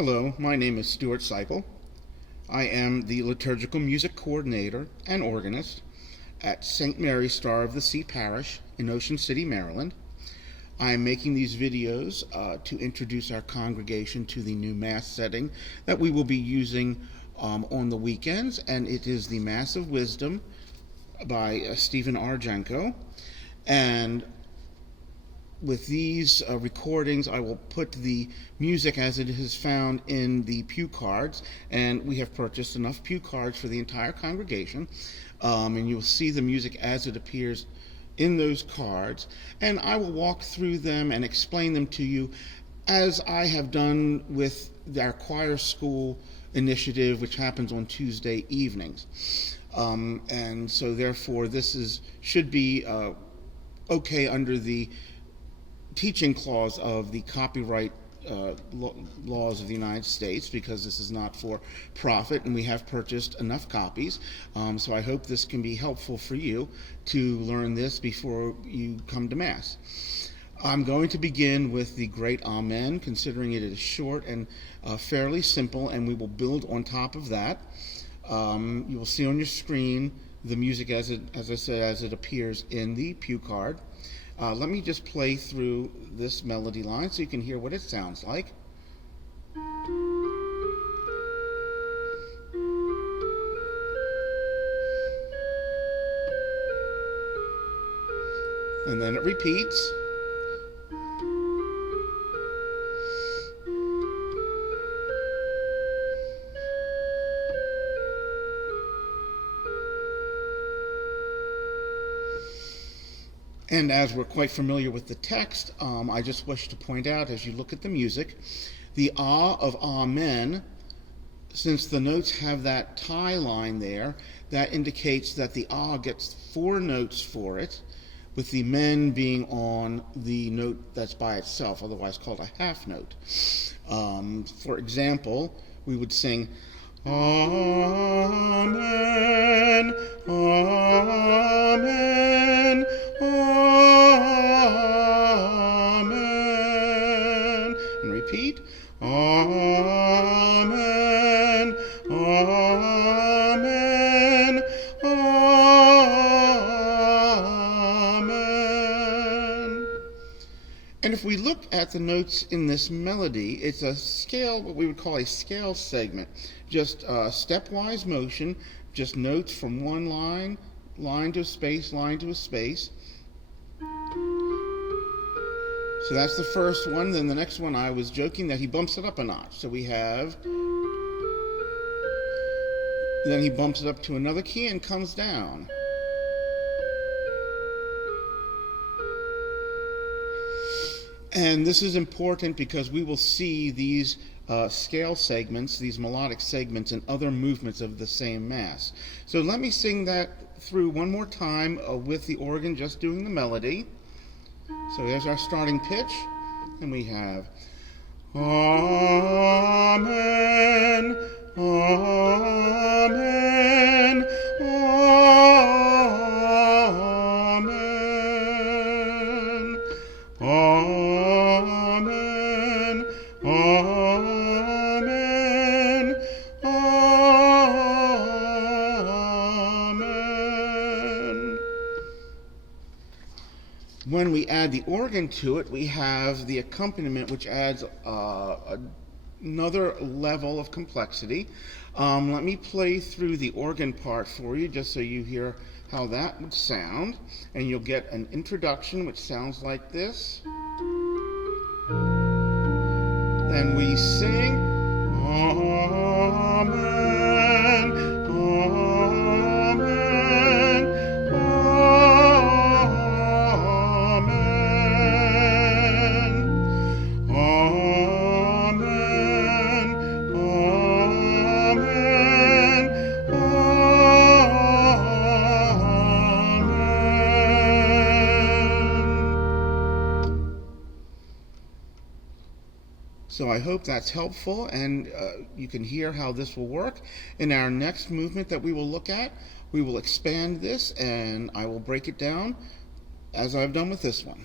Hello, my name is Stuart Seipel. I am the liturgical music coordinator and organist at St. Mary's Star of the Sea Parish in Ocean City, Maryland. I am making these videos to introduce our congregation to the new Mass setting that we will be using on the weekends, and it is the Mass of Wisdom by Stephen Argenko. And with these recordings, I will put the music as it is found in the pew cards, and we have purchased enough pew cards for the entire congregation, and you'll see the music as it appears in those cards, and I will walk through them and explain them to you as I have done with our choir school initiative, which happens on Tuesday evenings. And so therefore this should be okay under the teaching clause of the copyright laws of the United States, because this is not for profit and we have purchased enough copies. So I hope this can be helpful for you to learn this before you come to Mass. I'm going to begin with the Great Amen, considering it is short and fairly simple, and we will build on top of that. You will see on your screen the music as I said, as it appears in the pew card. Let me just play through this melody line so you can hear what it sounds like. And then it repeats. And as we're quite familiar with the text, I just wish to point out, as you look at the music, the ah of Amen, since the notes have that tie line there, that indicates that the ah gets 4 notes for it, with the men being on the note that's by itself, otherwise called a half note. For example, we would sing, Amen, Amen, Amen, and repeat, Amen, Amen, Amen. And if we look at the notes in this melody, it's a scale, what we would call a scale segment, just stepwise motion, just notes from one line to a space, line to a space. So that's the first one. Then the next one, I was joking that he bumps it up a notch. So we have, then he bumps it up to another key and comes down. And this is important because we will see these scale segments, these melodic segments, in other movements of the same Mass. So let me sing that through one more time with the organ just doing the melody. So there's our starting pitch, and we have Amen, Amen, Amen, Amen, Amen, Amen. When we add the organ to it, we have the accompaniment, which adds another level of complexity. Let me play through the organ part for you, just so you hear how that would sound. And you'll get an introduction, which sounds like this. Then we sing, Amen, Amen, Amen, Amen, Amen, Amen. So I hope that's helpful, and you can hear how this will work. In our next movement that we will look at, we will expand this, and I will break it down as I've done with this one.